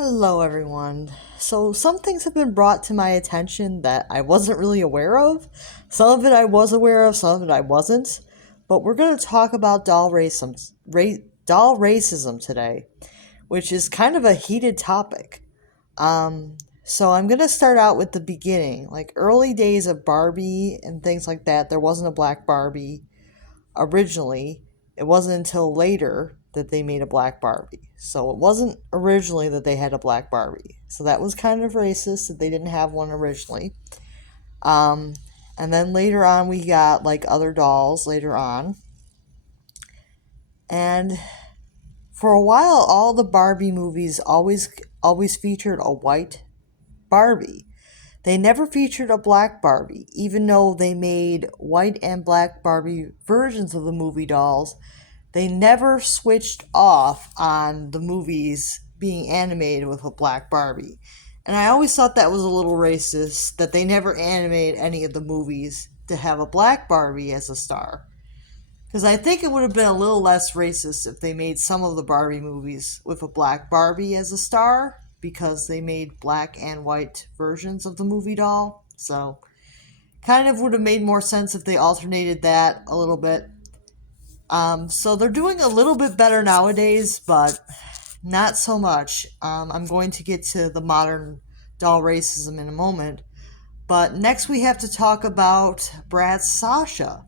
Hello, everyone. So, some things have been brought to my attention that I wasn't really aware of. Some of it I was aware of, some of it I wasn't. But we're going to talk about doll racism today, which is kind of a heated topic. So, I'm going to start out with the beginning, like early days of Barbie and things like that. There wasn't a black Barbie originally. It wasn't until later that they made a black Barbie. So it wasn't originally that they had a black Barbie. So that was kind of racist that they didn't have one originally. Um, and then later on, we got like other dolls later on. And for a while, all the Barbie movies always featured a white Barbie. They never featured a black Barbie, even though they made white and black Barbie versions of the movie dolls. They never switched off on the movies being animated with a black Barbie. And I always thought that was a little racist that they never animated any of the movies to have a black Barbie as a star. Because I think it would have been a little less racist if they made some of the Barbie movies with a black Barbie as a star, because they made black and white versions of the movie doll. So, kind of would have made more sense if they alternated that a little bit. So they're doing a little bit better nowadays, but not so much. I'm going to get to the modern doll racism in a moment. But next we have to talk about Bratz Sasha.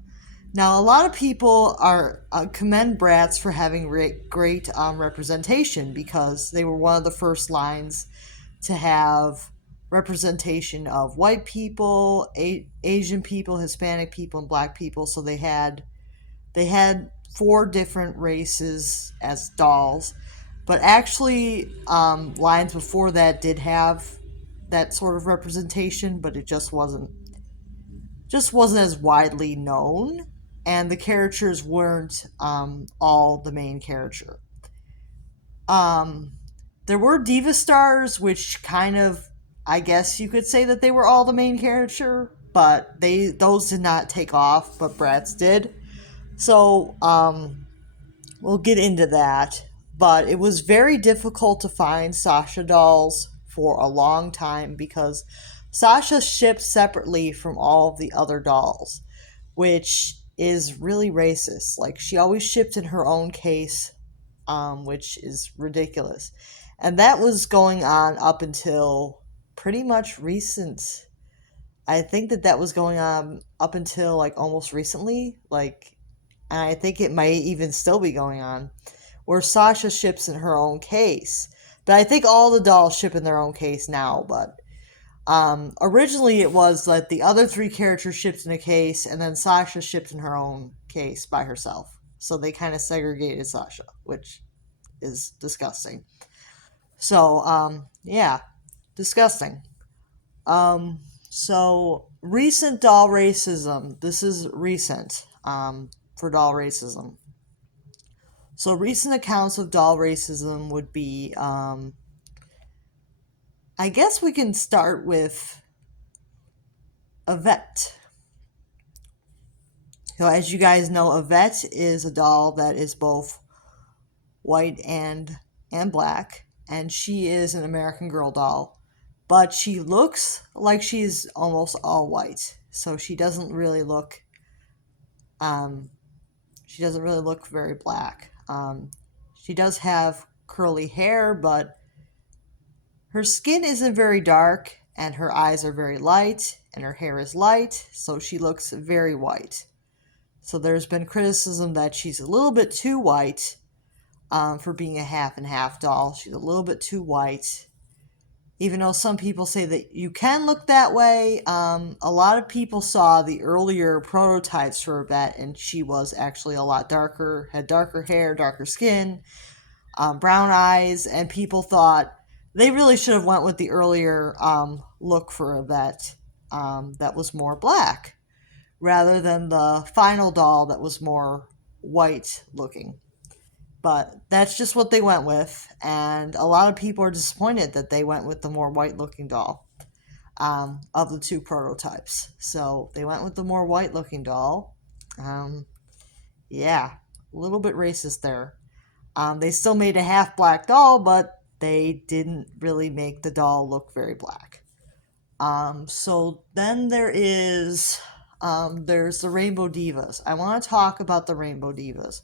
Now, a lot of people are commend Bratz for having great representation because they were one of the first lines to have representation of white people, Asian people, Hispanic people, and black people. So they had four different races as dolls, but actually, lines before that did have that sort of representation, but it just wasn't as widely known, and the characters weren't all the main character. Um, there were diva stars, which kind of, I guess you could say that they were all the main character, but those did not take off, but Bratz did. So, we'll get into that. But it was very difficult to find Sasha dolls for a long time because Sasha shipped separately from all of the other dolls, which is really racist. Like, she always shipped in her own case, which is ridiculous. And that was going on up until pretty much recent. I think that was going on up until like almost recently. Like, and I think it might even still be going on, where Sasha ships in her own case. But I think all the dolls ship in their own case now. But originally it was like the other three characters shipped in a case, and then Sasha shipped in her own case by herself. So they kind of segregated Sasha, which is disgusting. So, yeah, disgusting. So recent doll racism. This is recent. For doll racism. So recent accounts of doll racism would be, I guess we can start with Yvette. So as you guys know, Yvette is a doll that is both white and black, and she is an American Girl doll, but she looks like she's almost all white. So um, she doesn't really look very black. She does have curly hair, but her skin isn't very dark, and her eyes are very light, and her hair is light, so she looks very white. So there's been criticism that she's a little bit too white, for being a half and half doll. She's a little bit too white. Even though some people say that you can look that way, a lot of people saw the earlier prototypes for Yvette, and she was actually a lot darker, had darker hair, darker skin, brown eyes, and people thought they really should have went with the earlier look for Yvette, that was more black, rather than the final doll that was more white looking. But that's just what they went with, and a lot of people are disappointed that they went with the more white looking doll, of the two prototypes. So they went with the more white looking doll. Um, yeah, a little bit racist there. They still made a half black doll, but they didn't really make the doll look very black. So then there's the Rainbow Divas. I want to talk about the Rainbow Divas.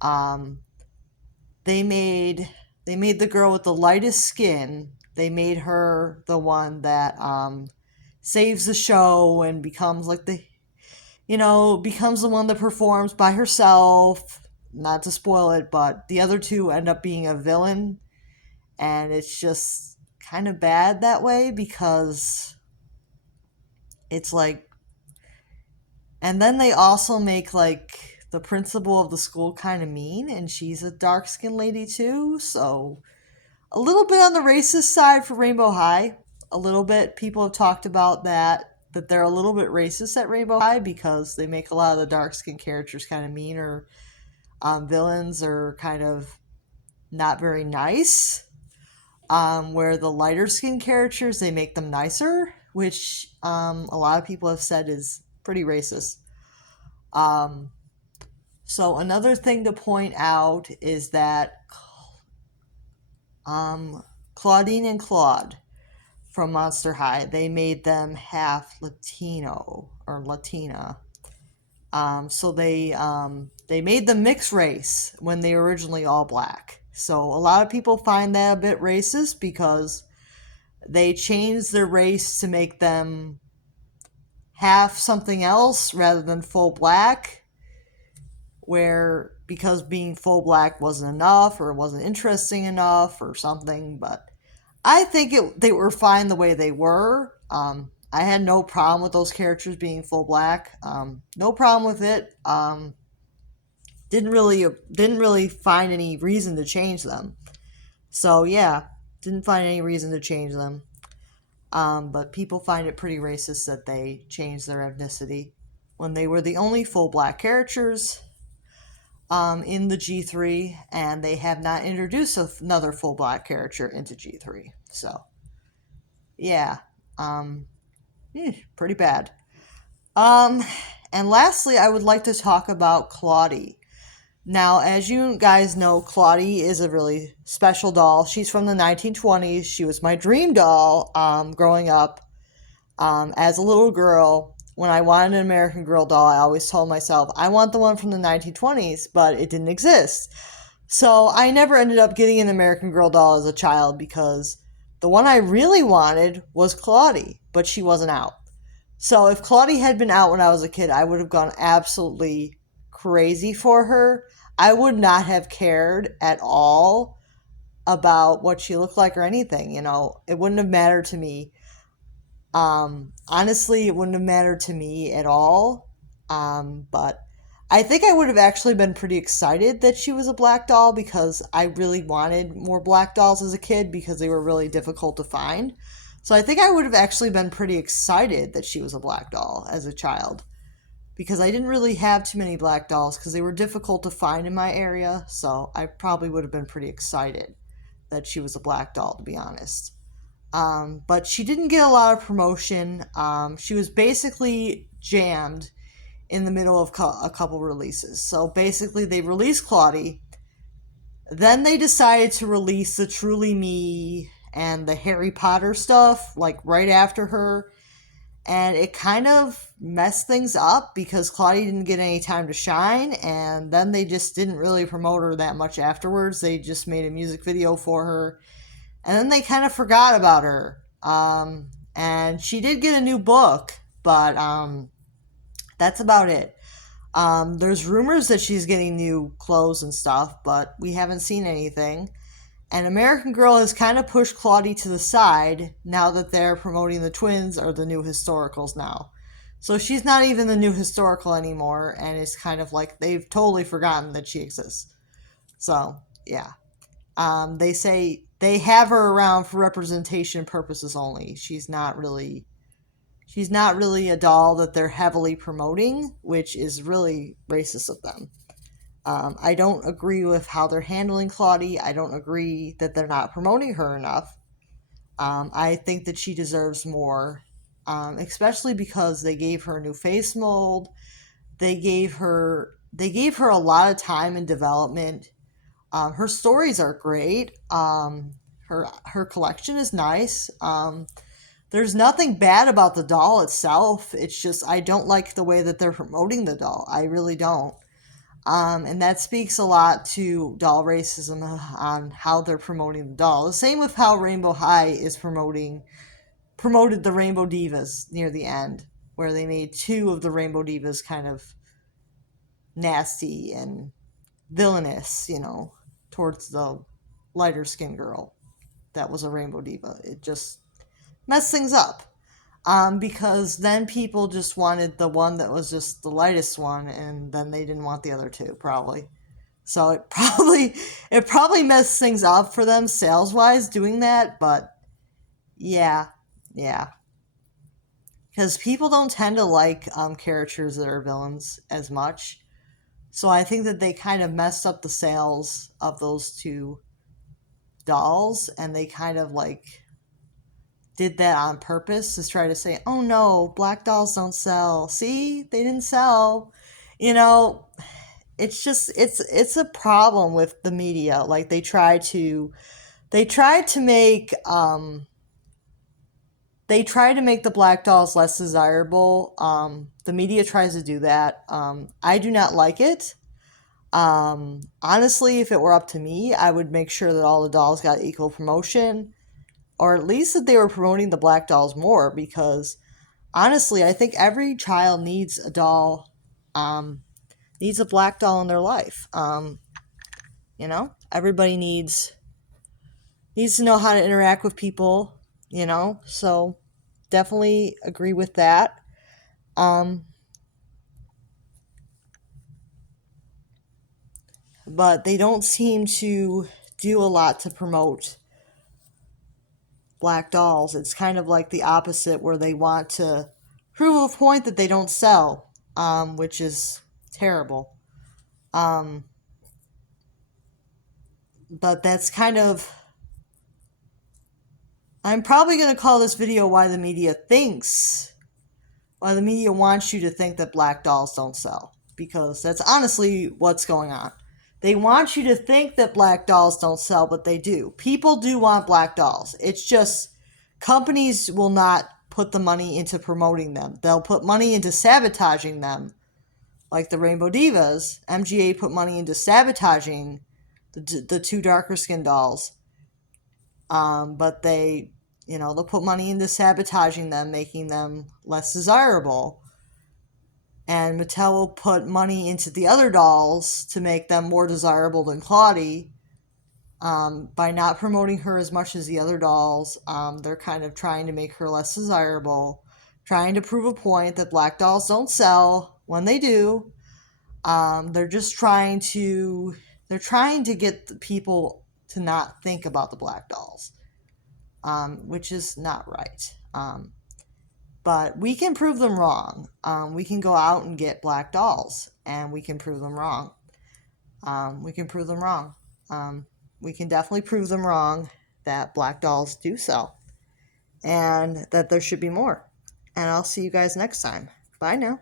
Um, they made they made the girl with the lightest skin. They made her the one that saves the show and becomes like becomes the one that performs by herself. Not to spoil it, but the other two end up being a villain, and it's just kind of bad that way because it's like. And then they also make like the principal of the school kind of mean, and she's a dark skinned lady too, so a little bit on the racist side for Rainbow High. A little bit. People have talked about that they're a little bit racist at Rainbow High because they make a lot of the dark skinned characters kind of mean, or villains are kind of not very nice. Where the lighter skinned characters, they make them nicer, which a lot of people have said is pretty racist. Um, so another thing to point out is that um, Claudine and Claude from Monster High, they made them half Latino or Latina. So they made them mixed race when they were originally all black. So a lot of people find that a bit racist because they changed their race to make them half something else rather than full black, where because being full black wasn't enough or it wasn't interesting enough or something. But I think they were fine the way they were. I had no problem with those characters being full black. No problem with it. Didn't really find any reason to change them. So yeah, didn't find any reason to change them. But people find it pretty racist that they changed their ethnicity when they were the only full black characters in the G3, and they have not introduced another full black character into G3. So, yeah, um, pretty bad. Um, and lastly, I would like to talk about Claudie. Now, as you guys know, Claudie is a really special doll. She's from the 1920s. She was my dream doll growing up. As a little girl, when I wanted an American Girl doll, I always told myself, I want the one from the 1920s, but it didn't exist. So I never ended up getting an American Girl doll as a child because the one I really wanted was Claudie, but she wasn't out. So if Claudie had been out when I was a kid, I would have gone absolutely crazy for her. I would not have cared at all about what she looked like or anything. It wouldn't have mattered to me. Honestly, it wouldn't have mattered to me at all. But I think I would have actually been pretty excited that she was a black doll because I really wanted more black dolls as a kid because they were really difficult to find. So I think I would have actually been pretty excited that she was a black doll as a child because I didn't really have too many black dolls because they were difficult to find in my area. So I probably would have been pretty excited that she was a black doll, to be honest. But she didn't get a lot of promotion. She was basically jammed in the middle of a couple releases. So basically, they released Claudie. Then they decided to release the Truly Me and the Harry Potter stuff, like right after her. And it kind of messed things up because Claudie didn't get any time to shine. And then they just didn't really promote her that much afterwards. They just made a music video for her and then they kind of forgot about her. And she did get a new book, but that's about it. There's rumors that she's getting new clothes and stuff, but we haven't seen anything. And American Girl has kind of pushed Claudie to the side now that they're promoting the twins or the new historicals now. So she's not even the new historical anymore, and it's kind of like they've totally forgotten that she exists. So, yeah. They say they have her around for representation purposes only. She's not really a doll that they're heavily promoting, which is really racist of them. I don't agree with how they're handling Claudie. I don't agree that they're not promoting her enough. I think that she deserves more, especially because they gave her a new face mold. They gave her a lot of time in development. Her stories are great. Her collection is nice. There's nothing bad about the doll itself. It's just I don't like the way that they're promoting the doll. I really don't. And that speaks a lot to doll racism on how they're promoting the doll. The same with how Rainbow High is promoted the Rainbow Divas near the end, where they made two of the Rainbow Divas kind of nasty and villainous, towards the lighter skinned girl that was a Rainbow Diva. It just messed things up. Because then people just wanted the one that was just the lightest one, and then they didn't want the other two, probably. So it probably messed things up for them sales wise doing that, but yeah, yeah, because people don't tend to like characters that are villains as much. So I think that they kind of messed up the sales of those two dolls, and they kind of like did that on purpose to try to say, "Oh no, black dolls don't sell. See, they didn't sell." You know, it's just it's a problem with the media. Like they try to make the black dolls less desirable. The media tries to do that. I do not like it. Honestly, if it were up to me, I would make sure that all the dolls got equal promotion, or at least that they were promoting the black dolls more, because honestly, I think every child needs a doll, needs a black doll in their life. Everybody needs to know how to interact with people, so definitely agree with that. Um, but they don't seem to do a lot to promote black dolls. It's kind of like the opposite, where they want to prove a point that they don't sell, which is terrible. Um, but that's kind of. I'm probably going to call this video why the media wants you to think that black dolls don't sell. Because that's honestly what's going on. They want you to think that black dolls don't sell, but they do. People do want black dolls. It's just companies will not put the money into promoting them. They'll put money into sabotaging them, like the Rainbow Divas. MGA put money into sabotaging the two darker skinned dolls. But they'll put money into sabotaging them, making them less desirable. And Mattel will put money into the other dolls to make them more desirable than Claudie. By not promoting her as much as the other dolls, they're kind of trying to make her less desirable, trying to prove a point that black dolls don't sell when they do. They're just trying to get the people to not think about the black dolls, which is not right. But we can prove them wrong. We can go out and get black dolls, and we can prove them wrong. We can prove them wrong. We can definitely prove them wrong that black dolls do sell, and that there should be more. And I'll see you guys next time. Bye now.